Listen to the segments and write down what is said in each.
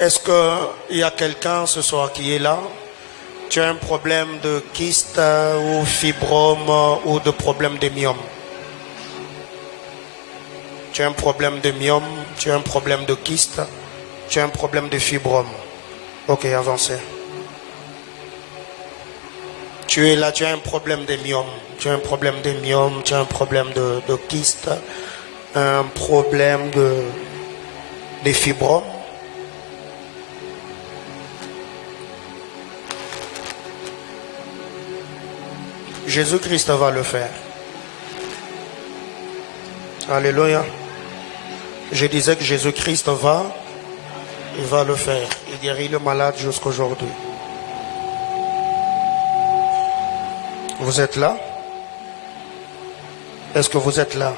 Est-ce qu'il y a quelqu'un ce soir qui est là? Tu as un problème de kyste ou fibrome ou de problème de myome? Tu as un problème de myome, tu as un problème de kyste, tu as un problème de fibrome. Ok, avancez. Tu es là, tu as un problème de myome, tu as un problème de myome, tu as un problème de kyste, un problème de fibrome. Jésus-Christ va le faire. Alléluia. Je disais que Jésus-Christ il va le faire. Il guérit le malade jusqu'aujourd'hui. Vous êtes là? Est-ce que vous êtes là?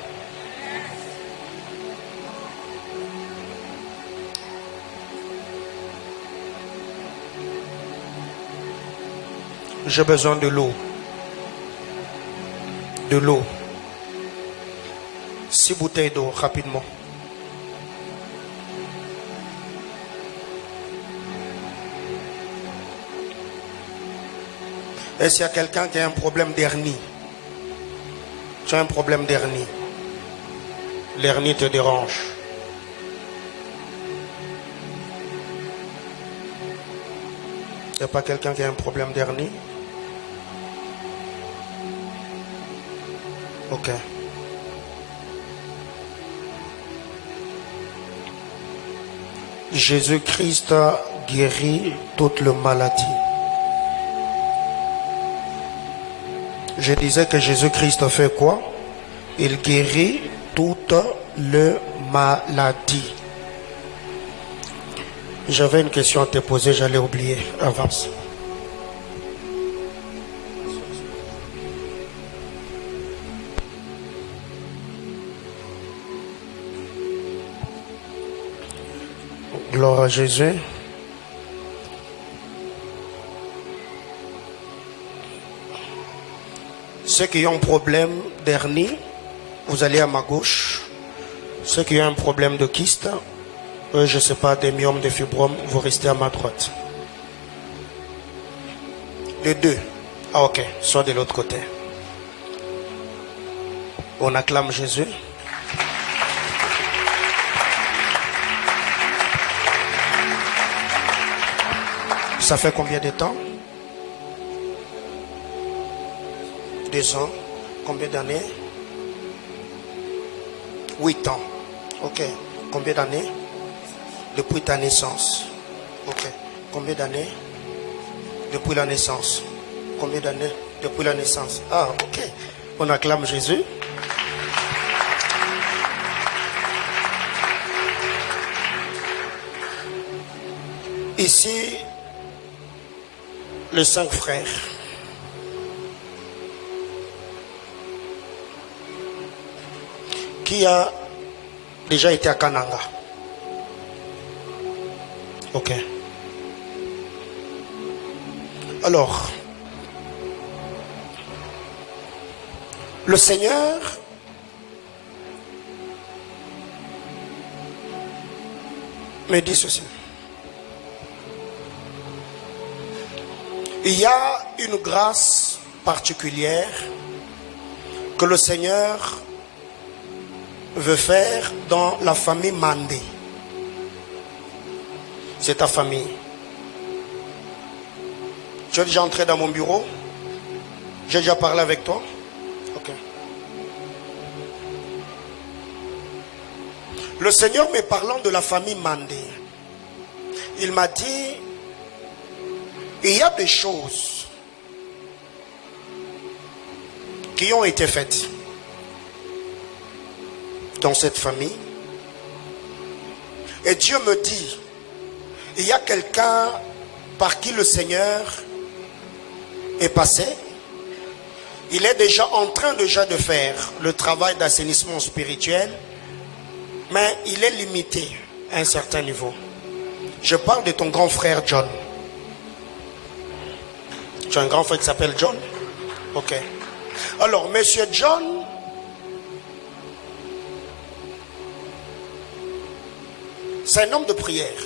J'ai besoin de l'eau. De l'eau. 6 bouteilles d'eau, rapidement. Est-ce qu'il y a quelqu'un qui a un problème d'hernie? Tu as un problème d'hernie. L'hernie te dérange. Il n'y a pas quelqu'un qui a un problème d'hernie? Ok. Jésus-Christ a guéri toute la maladie. Je disais que Jésus-Christ fait quoi? Il guérit toute la maladie. J'avais une question à te poser, j'allais oublier. Avance. Gloire à Jésus. Ceux qui ont un problème d'hernie, vous allez à ma gauche. Ceux qui ont un problème de kyste, je ne sais pas, des myomes, des fibromes, vous restez à ma droite. Les deux. Ah ok, soit de l'autre côté. On acclame Jésus. Ça fait combien de temps? 2 ans. Combien d'années? 8 ans. Ok. Combien d'années? Depuis ta naissance. Ok. Combien d'années? Depuis la naissance. Combien d'années? Depuis la naissance. Ah, ok. On acclame Jésus. Ici, les 5 frères. Qui a déjà été à Kananga? Ok. Alors, le Seigneur me dit ceci. Il y a une grâce particulière que le Seigneur veut faire dans la famille Mandé. C'est ta famille. Tu es déjà entré dans mon bureau? J'ai déjà parlé avec toi? Ok. Le Seigneur me parlant de la famille Mandé, il m'a dit, il y a des choses qui ont été faites dans cette famille. Et Dieu me dit, il y a quelqu'un par qui le Seigneur est passé. Il est déjà en train de faire le travail d'assainissement spirituel, mais il est limité à un certain niveau. Je parle de ton grand frère John. Tu as un grand frère qui s'appelle John? Ok. Alors, monsieur John, c'est un homme de prière.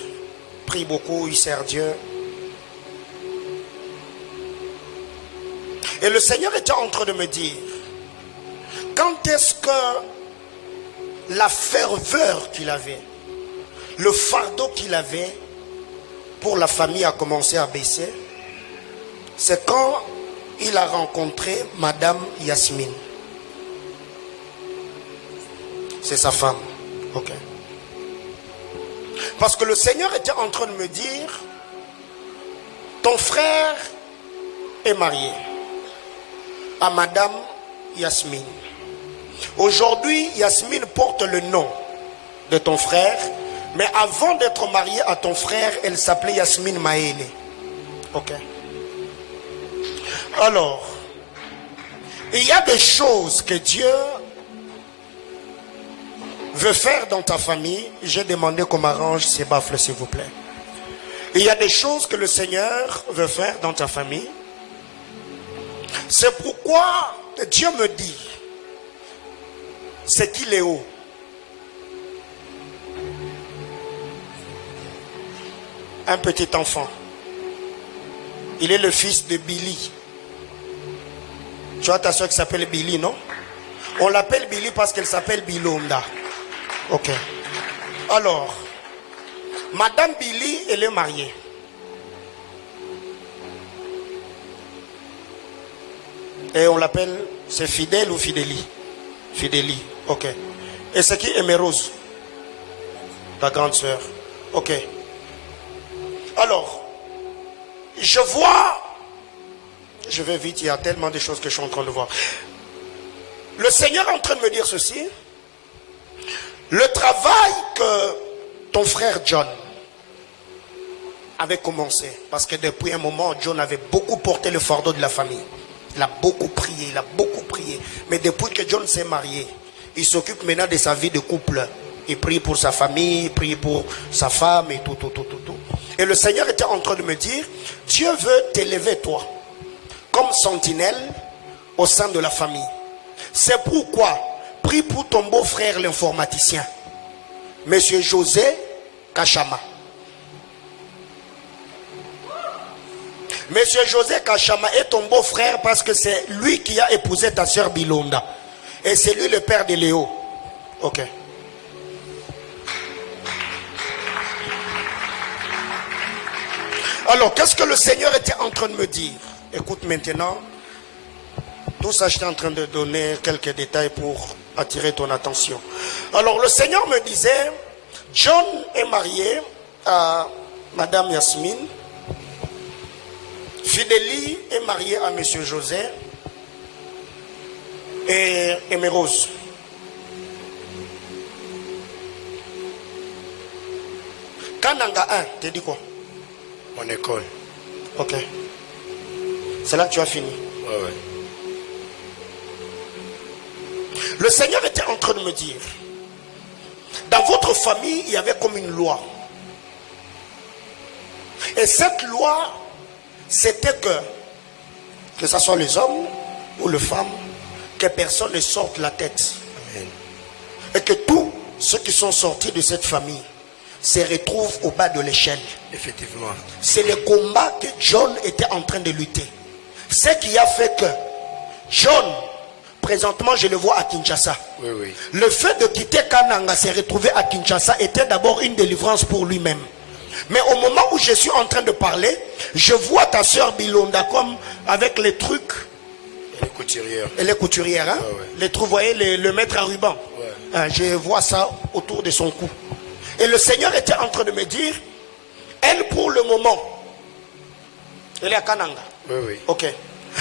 prie beaucoup, il sert Dieu. Et le Seigneur était en train de me dire, quand est-ce que la ferveur qu'il avait, le fardeau qu'il avait pour la famille a commencé à baisser? C'est quand il a rencontré Madame Yasmine. C'est sa femme. Ok. Parce que le Seigneur était en train de me dire, ton frère est marié à Madame Yasmine. Aujourd'hui, Yasmine porte le nom de ton frère, mais avant d'être mariée à ton frère, elle s'appelait Yasmine Maëlé. Ok. Alors, il y a des choses que Dieu veut faire dans ta famille. J'ai demandé qu'on m'arrange ces baffles, s'il vous plaît. Il y a des choses que le Seigneur veut faire dans ta famille. C'est pourquoi Dieu me dit, c'est qui Léo? Un petit enfant. Il est le fils de Billy. Tu vois ta soeur qui s'appelle Billy, non? On l'appelle Billy parce qu'elle s'appelle Bilonda. Ok. Alors, Madame Billy, elle est mariée. Et on l'appelle, c'est Fidèle ou Fidélie? Fidélie, ok. Et c'est qui Emerose? Ta grande soeur. Ok. Alors, je vois... Je vais vite, il y a tellement de choses que je suis en train de voir. Le Seigneur est en train de me dire ceci. Le travail que ton frère John avait commencé, parce que depuis un moment, John avait beaucoup porté le fardeau de la famille. Il a beaucoup prié, il a beaucoup prié. Mais depuis que John s'est marié, il s'occupe maintenant de sa vie de couple. Il prie pour sa famille, il prie pour sa femme et tout. Et le Seigneur était en train de me dire, Dieu veut t'élever toi comme sentinelle au sein de la famille. C'est pourquoi, prie pour ton beau-frère l'informaticien, Monsieur José Kachama. Monsieur José Kachama est ton beau-frère parce que c'est lui qui a épousé ta soeur Bilonda. Et c'est lui le père de Léo. Ok. Alors, qu'est-ce que le Seigneur était en train de me dire? Écoute maintenant, tout ça, j'étais en train de donner quelques détails pour attirer ton attention. Alors, le Seigneur me disait, John est marié à Madame Yasmine. Fidélie est mariée à Monsieur José. Et Emerose. Kananga 1, t'as dit quoi? Mon école. Ok. C'est là que tu as fini. Ouais. Le Seigneur était en train de me dire, dans votre famille, il y avait comme une loi. Et cette loi, c'était que ce soit les hommes ou les femmes, que personne ne sorte la tête. Amen. Et que tous ceux qui sont sortis de cette famille se retrouvent au bas de l'échelle. Effectivement. C'est le combat que John était en train de lutter. Ce qui a fait que John, présentement je le vois à Kinshasa. Oui. Le fait de quitter Kananga, se retrouver à Kinshasa, était d'abord une délivrance pour lui-même. Mais au moment où je suis en train de parler, je vois ta soeur Bilonda comme avec les trucs. Elle est couturière. Elle est couturière, hein? Ouais. Les trucs, vous voyez, le mettre à ruban. Ouais. Je vois ça autour de son cou. Et le Seigneur était en train de me dire, elle pour le moment, elle est à Kananga. Oui. Ok.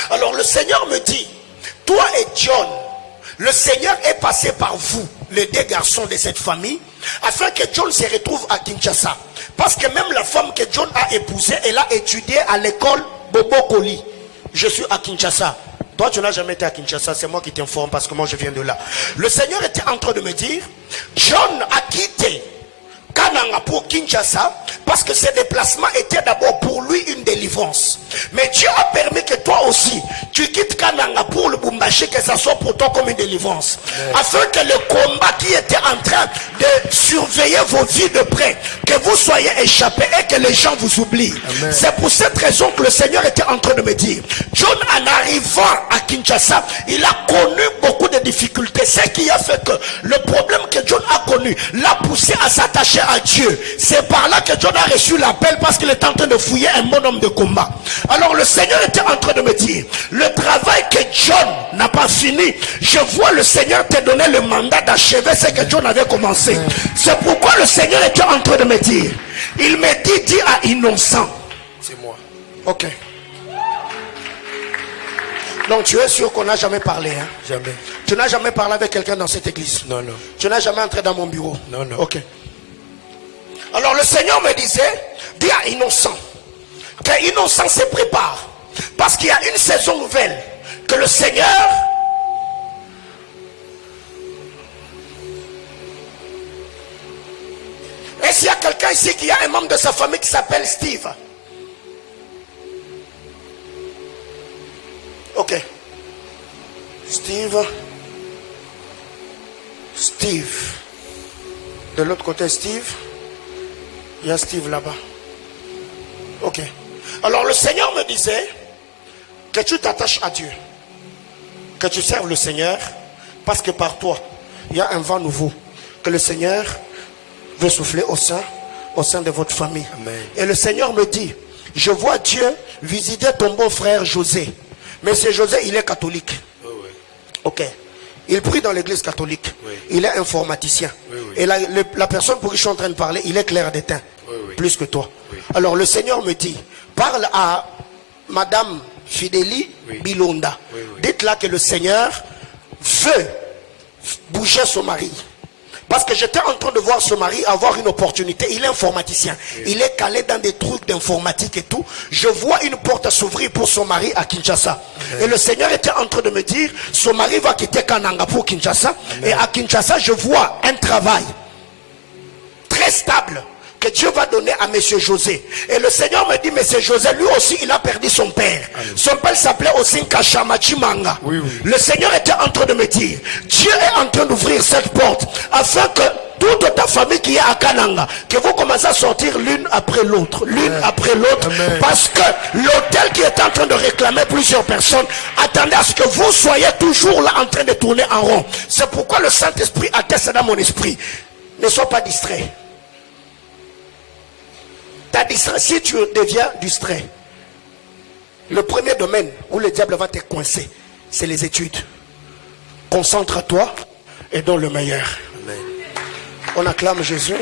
Alors le Seigneur me dit, toi et John, le Seigneur est passé par vous, les deux garçons de cette famille, afin que John se retrouve à Kinshasa. Parce que même la femme que John a épousée, elle a étudié à l'école Bobo Koli. Je suis à Kinshasa. Toi, tu n'as jamais été à Kinshasa, c'est moi qui t'informe parce que moi je viens de là. Le Seigneur était en train de me dire, John a quitté Kananga pour Kinshasa parce que ses déplacements étaient d'abord pour lui une délivrance. Mais Dieu a permis que toi aussi tu quittes Kananga pour le Bumbashi, que ça soit pour toi comme une délivrance. Afin que le combat qui était en train de surveiller vos vies de près, que vous soyez échappés et que les gens vous oublient. C'est pour cette raison que le Seigneur était en train de me dire, John, en arrivant à Kinshasa, il a connu beaucoup de difficultés. Ce qui a fait que le problème que John a connu l'a poussé à s'attacher à Dieu. C'est par là que John a reçu l'appel, parce qu'il était en train de fouiller un bon homme de combat. Alors le Seigneur était en train de me dire, le travail que John n'a pas fini, je vois le Seigneur te donner le mandat d'achever ce que John avait commencé. C'est pourquoi le Seigneur était en train de me dire, il me dit, dis à Innocent. C'est moi. Ok. Donc tu es sûr qu'on n'a jamais parlé, hein? Jamais. Tu n'as jamais parlé avec quelqu'un dans cette église? Non, non. Tu n'as jamais entré dans mon bureau? Non, non. Ok. Alors le Seigneur me disait, dis à Innocent que Innocent se prépare, parce qu'il y a une saison nouvelle que le Seigneur et s'il y a quelqu'un ici qui a un membre de sa famille qui s'appelle Steve. Ok. Steve. De l'autre côté, Steve. Il y a Steve là-bas. Ok. Alors le Seigneur me disait que tu t'attaches à Dieu, que tu serves le Seigneur, parce que par toi, il y a un vent nouveau que le Seigneur veut souffler au sein de votre famille. Amen. Et le Seigneur me dit, je vois Dieu visiter ton beau frère José. Mais ce José, il est catholique. Oh, oui. Ok. Il prie dans l'église catholique. Oui. Il est informaticien. Oui, oui. Et la personne pour qui je suis en train de parler, il est clair d'éteint. Oui, oui. Plus que toi. Oui. Alors le Seigneur me dit, parle à Madame Fidélie Oui. Bilonda. Oui, oui. Dites-là que le Seigneur veut bouger son mari. Parce que j'étais en train de voir ce mari avoir une opportunité. Il est informaticien. Oui. Il est calé dans des trucs d'informatique et tout. Je vois une porte s'ouvrir pour son mari à Kinshasa. Amen. Et le Seigneur était en train de me dire, son mari va quitter Kananga pour Kinshasa. Amen. Et à Kinshasa, je vois un travail très stable que Dieu va donner à monsieur José. Et le Seigneur me dit, monsieur José, lui aussi, il a perdu son père. Amen. Son père s'appelait aussi Kachamachi-Manga. Oui, oui. Le Seigneur était en train de me dire, Dieu est en train d'ouvrir cette porte afin que toute ta famille qui est à Kananga, que vous commencez à sortir l'une après l'autre, après l'autre, parce que l'hôtel qui est en train de réclamer plusieurs personnes attendait à ce que vous soyez toujours là en train de tourner en rond. C'est pourquoi le Saint-Esprit atteste dans mon esprit. Ne sois pas distrait. Si tu deviens distrait, le premier domaine où le diable va te coincer, c'est les études. Concentre-toi et donne le meilleur. Amen. On acclame Jésus.